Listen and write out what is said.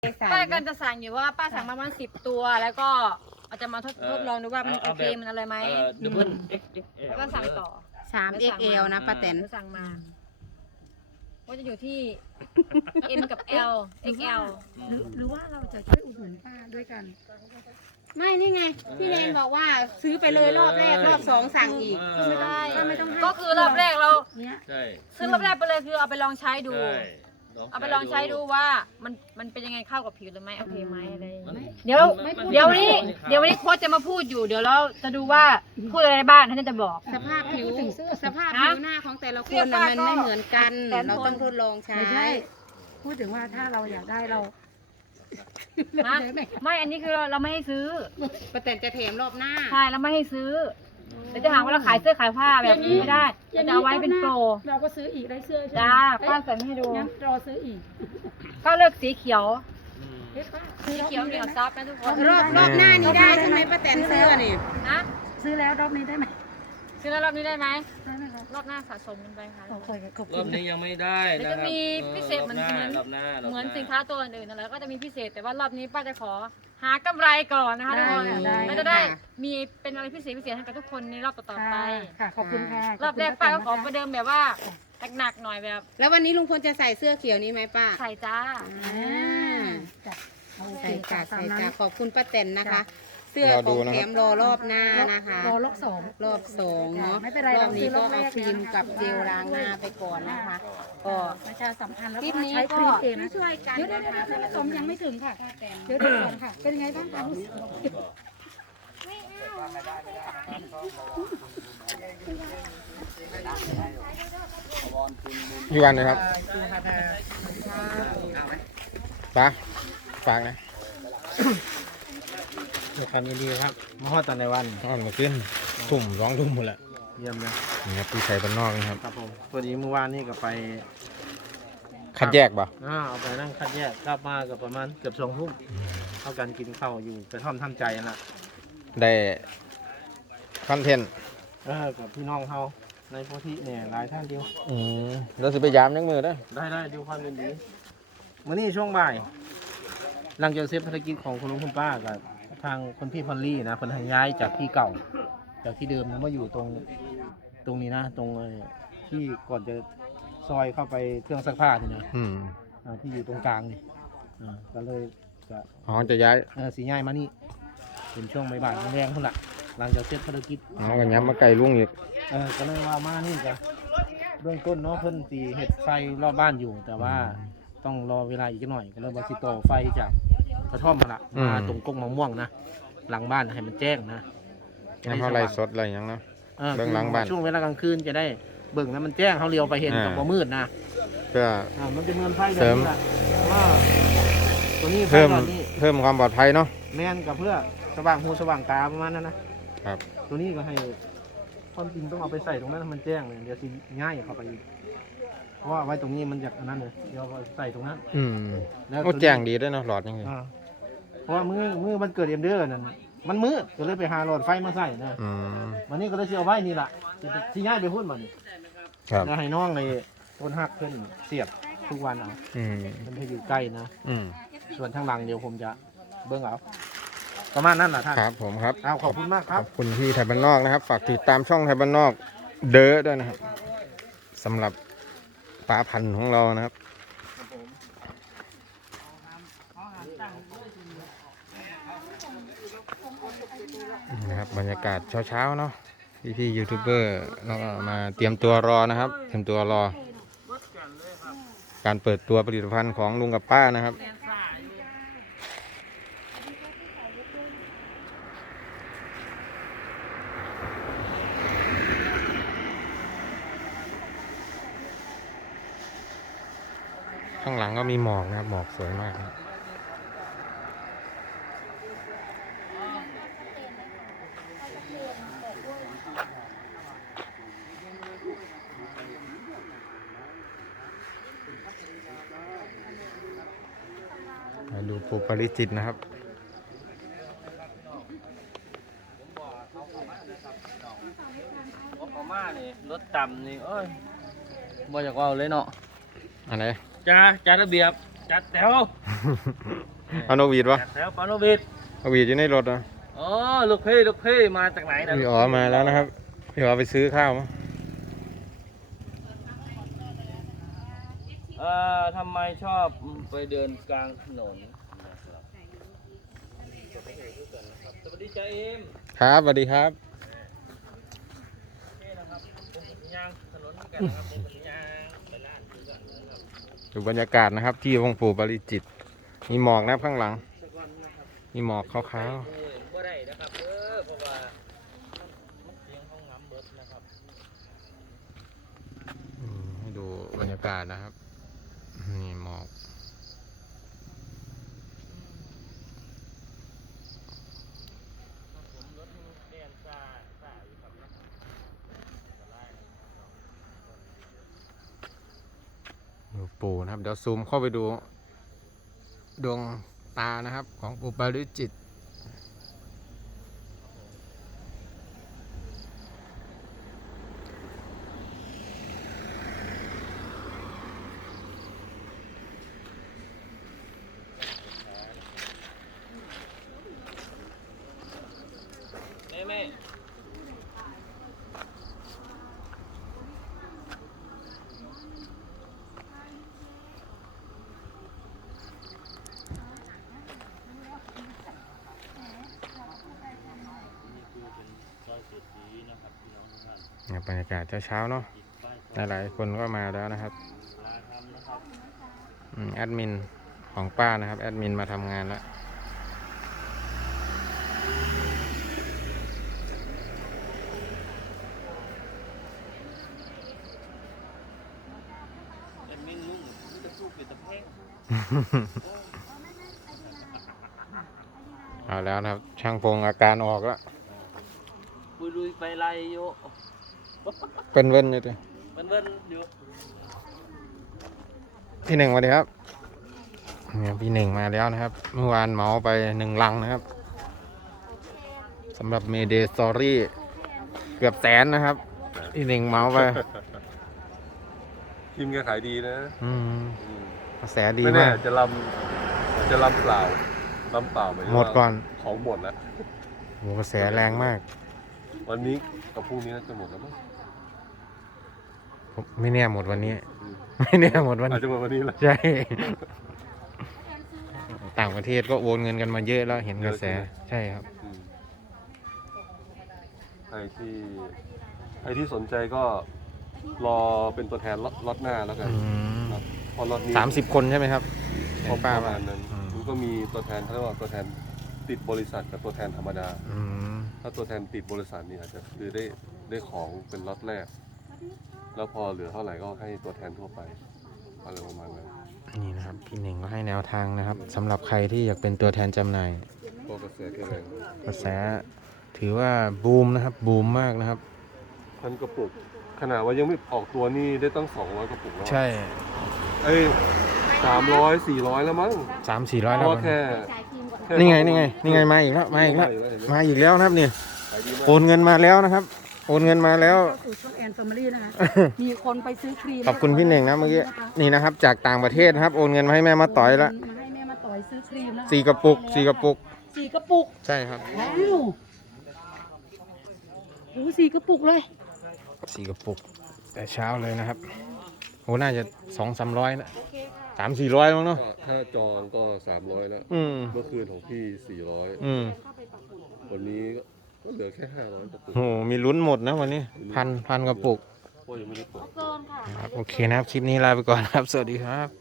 ป้ากันจะสั่งอยู่ว่าป้าสั่งมาประมาณ10 ตัวแล้วก็อาจจะมาทดลองดูว่ามันโอเคมันอะไรไหมแล้วก็สั่งต่อ 3XL นะป้าแตนสั่งมาว่าจะอยู่ที่ M กับ L XL หรือว่าเราจะช่วยอุดหนุนป้าด้วยกัน ไม่นี่ไงพี่เลนบอกว่าซื้อไปเลยรอบแรกรอบ2สั่งอีกไม่ได้ไม่ต้องให้ก็คือรอบแรกเราใช่ซื้อรอบแรกไปเลยคือเอาไปลองใช้ดูใช่เอาไปลองใช้ดูว่ามันเป็นยังไงเข้ากับผิวหรือไม่โอเคไหมอะไรเดี๋ยววันนี้โค้ชจะมาพูดอยู่เดี๋ยวเราจะดูว่าพูดอะไรบ้างท่านจะบอกสภาพผิวหน้าของแต่ละคนน่ะมันไม่เหมือนกันเราต้องทดลองใช้พูดถึงว่าถ้าเราอยากได้เราไม่อันนี้คือเราไม่ให้ซื้อป้าแตนจะแถมรอบหน้าใช่เราไม่ให้ซื้อเดี๋ยวจะหาว่าเราขายเสื้อขายผ้าแบบนี้ไม่ได้เราจะเอาไว้เป็นโปรเราก็ซื้ออีกได้เสื้อใช่ไหมจ้าป้าใส่ให้ดูงั้นรอซื้ออีกก็เลือกสีเขียวเฮ้ยป้าสีเขียวเหนียวซับนะทุกคนรอบหน้านี้ได้ใช่ไหมป้าแตนเสื้อนี่นะซื้อแล้วรอบนี้ได้ไหมซื้อแล้วรอบนี้ได้ไหมได้ไหมคะรอบหน้าสะสมกันไปค่ะโอเคขอบรคุอบณนี้ยังไม่ได้เดี๋ยวนะจะครับมีพิเศษเหมือนรอบหน้าเหมือนสินค้าตัวอื่นๆนั่นแหละก็จะมีพิเศษแต่ว่ารอบนี้ป้าจะขอหากำไรก่อนนะคะทุกคนเราจะได้มีเป็นอะไรพิเศษให้กับทุกคนในรอบต่อๆไปค่ะขอบคุณค่ะรอบแรกป้าก็ขอประเดิมแบบว่าหนักๆหน่อยแบบแล้ววันนี้ลุงพลจะใส่เสื้อเขียวนี้ไหมป้าใส่จ้าใส่จ้าขอบคุณป้าแตนนะคะ เสื้อของแถมรอรอบหน้านะคะรอรอบสองรอบ2เนาะไม่เป็นไรรอบนี้ก็เราซื้อรอบแรเอากครีมกับเจลล้างหน้าไปก่อนนะคะก็ประชาสัมพันธ์แล้วคลิปก็นี้ใช้คก็รีมเองนะช่วยกันเดี๋ยวนะคะผสมยังไม่ถึงค่ะเดี๋ยวก่อนค่ะ เป็นยังไงบ้างคะรู้สึกอยู่กันเลยครับปะฝากนะในคำยินดีครับมาฮอดตอนในวันนอนมาขึ้นทุ่ม2 ทุ่มหมดละเยี่ยมนะนี่ครับพี่ใส่บ้านนอกนะครับครับผมพอดีเมื่อวานนี่ก็ไปคัดแยกป่ะเอาไปนั่งคัดแยกกลับมากับประมาณเกือบ2 ทุ่มเท่ากันกินข้าวอยู่กระท่อมทำใจนั่นละได้คอนเทนต์กับพี่น้องเขาในโพธิเนี่ยหลายท่านเดียวเราสิไปยามนักมือได้ได้ดูความยินดีมื่อนี้ช่วงบ่ายหลังจากเสร็จภารกิจของคุณลุงคุณป้ากับทางคุณพี่พอลลี่นะคนให้ย้ายจากที่เก่า จากที่เดิมมาอยู่ตรงนี้นะตรงที่ก่อนจะซอยเข้าไปเครื่องซักผ้านี่นะ ที่อยู่ตรงกลางนี่ก็เลยจะอ๋อจะย้ายสีง่ายมานี่เป็นช่วงบ่ายๆแรงๆเท่านั้นหลังจากเสร็จภารกิจอ๋อกันย้ำมาไก่ลุงอีกก็เลยว่ามานี่จะเบื้องต้นเนาะเพิ่นตีเห็ดไฟรอบบ้านอยู่ แต่ว่าต้องรอเวลาอีกหน่อยก็เลยว่าสิต่อไฟจากกระท่อมมาละมาตรงกงมะม่วงนะหลังบ้านให้มันแจ้งนะน้ำเท่าไรสดอะไรอย่างเนาะ เบื้องหลังบ้านช่วงเวลากลางคืนจะได้เบิ่งแล้วมันแจ้งเขาเลี้ยวไปเห็นกับบ่มืดนะเพื่อมันจะเงินไฟแบบนี้แหละว่าตัวนี้ไฟเพิ่มหลอดนี่เพิ่มความปลอดภัยเนาะแม่นกับเพื่อสว่างหูสว่างตาประมาณนั้นนะครับ ตัวนี้ก็ให้ความจริงต้องเอาไปใส่ตรงนั้นให้มันแจ้งเลยเดี๋ยวสิง่ายเข้าไปอีกเพราะว่าไว้ตรงนี้มันอยากอันนั้นเลยเดี๋ยวเอาใส่ตรงนั้น แล้วโอ้แจ้งดีด้วยเนาะหลอดยังไงเพราะว่ามือมันเกิดเอ็มเดอร์นั่นมันมืดก็เลยไปหาหลอดไฟมาใส่นะวันนี้ก็เลยเอาไว้นี่แหละที่ง่ายไปพูดมันครับแล้วให้น้องในต้นหักขึ้นเสียบทุกวันเอามันจะอยู่ใกล้นะส่วนทางหลังเดี๋ยวผมจะเบิ้งเอาประมาณนั้นแหละท่านครับผมครับขอบคุณมากคขรับอบคุณพี่ไทยบ้านนอกนะครับ ฝากติดตามช่องไทยบ้านนอกเด้อด้วยนะครับสำหรับป้าพันธุ์ของเรานะครับนี่นะครับบรรยากาศเช้าๆเนาะพี่ยูทูบเบอร์เราก็มาเตรียมตัวรอนะครับเตรียมตัวรอ การเปิดตัวผลิตภัณฑ์ของลุงกับป้านะครับข้างหลังก็มีหมอกนะครับหมอกสวยมากครับมาดูปูปาริจิตนะครับรถมานี่รถต่ำนี่เอ้ยบ่อยากเอาเลยเนาะอันไหนจ้าระเบียบจัดแถวเอานกหวีดวะแถวปานวิทย์นกหวีดอยู่ในรถนะอ๋อลูกพี่มาจากไหนนะพี่อ๋อมาแล้วนะครับพี่อ๋อไปซื้อข้าวมั้งทำไมชอบไปเดินกลางถนนสวัสดีจ้าเอ็มครับสวัสดีครับนี่นะครับยางถนนกันนะครับเป็นยางไปร้านกันนะครับดูบรรยากาศนะครับ ที่วงปู่ปาริจิตรมีหมอกนะครับข้างหลัง มีหมอกขาวบ่ได้นะครับเพราะว่ามันเสียงห้องน้ำเบิดนะครับๆให้ดูบรรยากาศนะครับนี่หมอกผมรถเรียนซ่าอยู่ครับนะจะไล่นะครับดูปู่นะครับเดี๋ยวซูมเข้าไปดูดวงตานะครับ ของปู่ปาริจิตรแม่บรรยากาศเช้าๆเนาะหลายๆคนก็มาแล้วนะครับแอดมินของป้านะครับแอดมินมาทำงานแล้วเป็นมิ่งลุงจะสู้เป็นตะเพ่งเอาแล้วนะครับช่างพงอาการออกแล้วปุยลุยไปไล่โยเป็นเว้นอยู่ดิมันเบิ้ลอยู่พี่หนึ่งสวัสดีครับเนี่ยพี่หนึ่งมาแล้วนะครับ เมื่อวานเหมาไป1 ลังนะครับสำหรับเมเดสตอรี่เกือบ100,000นะครับพี่หนึ่งเหมาไปทีมก็ขายดีนะกระแสดีไม่แน่มากจะลำเปล่าไปหมดก่อนของหมดแล้วโหกระแสแรงมากวันนี้กับพรุ่งนี้น่าจะหมดแล้วมั้งผมไม่แน่หมดวันนี้ ไม่แน่หมดวันอาจนี้จะหมดวันนี้แหละใช่ ต่างประเทศก็โอนเงินกันมาเยอะแล้วเห็นกระแสใช่ครับอืมใครที่สนใจก็รอเป็นตัวแทนล็อตหน้าแล้วกันครับพอล็อตนี้ 30 คนใช่ไหมครับพอป้าประว่ามาณนั้นมันก็มีตัวแทนเขาเรียกว่าตัวแทนติดบริษัทกับตัวแทนธรรมดา ถ้าตัวแทนติดบริษัทนี่อาจจะคือได้ของเป็นล็อตแรก แล้วพอเหลือเท่าไหร่ก็ให้ตัวแทนทั่วไปอะไรประมาณนั้นนี่นะครับพี่หนึ่งก็ให้แนวทางนะครับสำหรับใครที่อยากเป็นตัวแทนจำหน่ายก็กระแสแค่แรงกระแสถือว่าบูมนะครับบูมมากนะครับพันกระปุกขนาดว่ายังไม่ออกตัวนี่ได้ตั้ง200กระปุกแล้วใช่เอ้ย300 400แล้วมั้ง 300-400 เพแล้วราะว่าแค่นี่ไงมาอีกแล้วมาอีกแล้วนะครับนี่ขายดีมากโอนเงินมาแล้วนะครับโอนเงินมาแล้วเข้าสู่ช่องแอนแฟมิลี่นะคะมีคนไปซื้อครีมขอบคุณพี่หนึ่งนะเมื่อกี้นี่นะครับจากต่างประเทศนะครับโอนเงินมาให้แม่มาต่อยแล้วมาให้แม่มาต่อยซื้อครีมนะคะ 4 กระปุก 4 กระปุก 4 กระปุกใช่ครับว้าวโอ้4 กระปุกเลย 4 กระปุกแต่เช้าเลยนะครับโหน่าจะ200-300นะ300-400มั้งเนาะก็ถ้าจองก็300แล้ว เมื่อคืนของพี่400วันนี้ก็เหลือแค่500กระปุกโหมีลุ้นหมดนะวันนี้พันกระปุกเพราะยังไม่ได้เปิดครับโอเคนะครับคลิปนี้ลาไปก่อนนะครับสวัสดีครับ